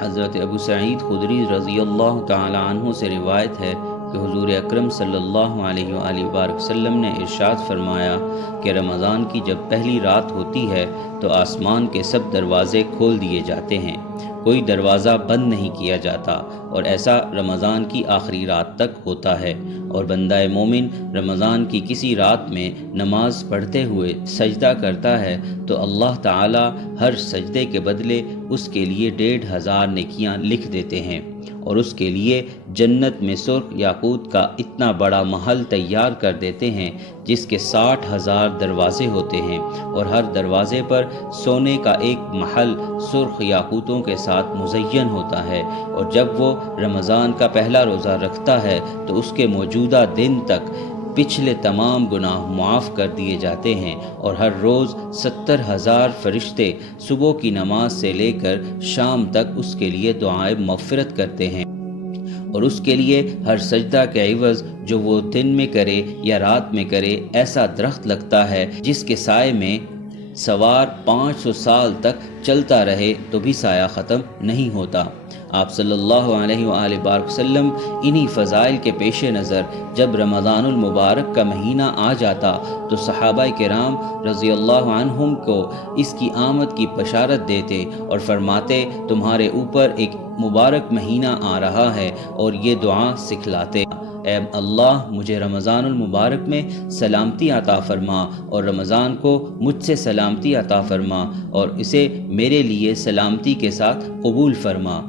حضرت ابو سعید خدری رضی اللہ تعالی عنہ سے روایت ہے کہ حضور اکرم صلی اللہ علیہ وآلہ وبارک وسلم نے ارشاد فرمایا کہ رمضان کی جب پہلی رات ہوتی ہے تو آسمان کے سب دروازے کھول دیے جاتے ہیں، کوئی دروازہ بند نہیں کیا جاتا، اور ایسا رمضان کی آخری رات تک ہوتا ہے۔ اور بندہ مومن رمضان کی کسی رات میں نماز پڑھتے ہوئے سجدہ کرتا ہے تو اللہ تعالی ہر سجدے کے بدلے اس کے لیے 1500 نیکیاں لکھ دیتے ہیں، اور اس کے لیے جنت میں سرخ یاقوت کا اتنا بڑا محل تیار کر دیتے ہیں جس کے 60,000 دروازے ہوتے ہیں، اور ہر دروازے پر سونے کا ایک محل سرخ یاقوتوں کے ساتھ مزین ہوتا ہے۔ اور جب وہ رمضان کا پہلا روزہ رکھتا ہے تو اس کے موجودہ دن تک پچھلے تمام گناہ معاف کر دیے جاتے ہیں، اور ہر روز 70,000 فرشتے صبح کی نماز سے لے کر شام تک اس کے لیے دعائیں مغفرت کرتے ہیں، اور اس کے لیے ہر سجدہ کے عوض جو وہ دن میں کرے یا رات میں کرے ایسا درخت لگتا ہے جس کے سائے میں سوار 500 سال تک چلتا رہے تو بھی سایہ ختم نہیں ہوتا۔ آپ صلی اللہ علیہ وآلہ وبارک وسلم انہی فضائل کے پیش نظر جب رمضان المبارک کا مہینہ آ جاتا تو صحابہ کرام رضی اللہ عنہم کو اس کی آمد کی بشارت دیتے اور فرماتے تمہارے اوپر ایک مبارک مہینہ آ رہا ہے، اور یہ دعا سکھلاتے اے اللہ مجھے رمضان المبارک میں سلامتی عطا فرما، اور رمضان کو مجھ سے سلامتی عطا فرما، اور اسے میرے لیے سلامتی کے ساتھ قبول فرما۔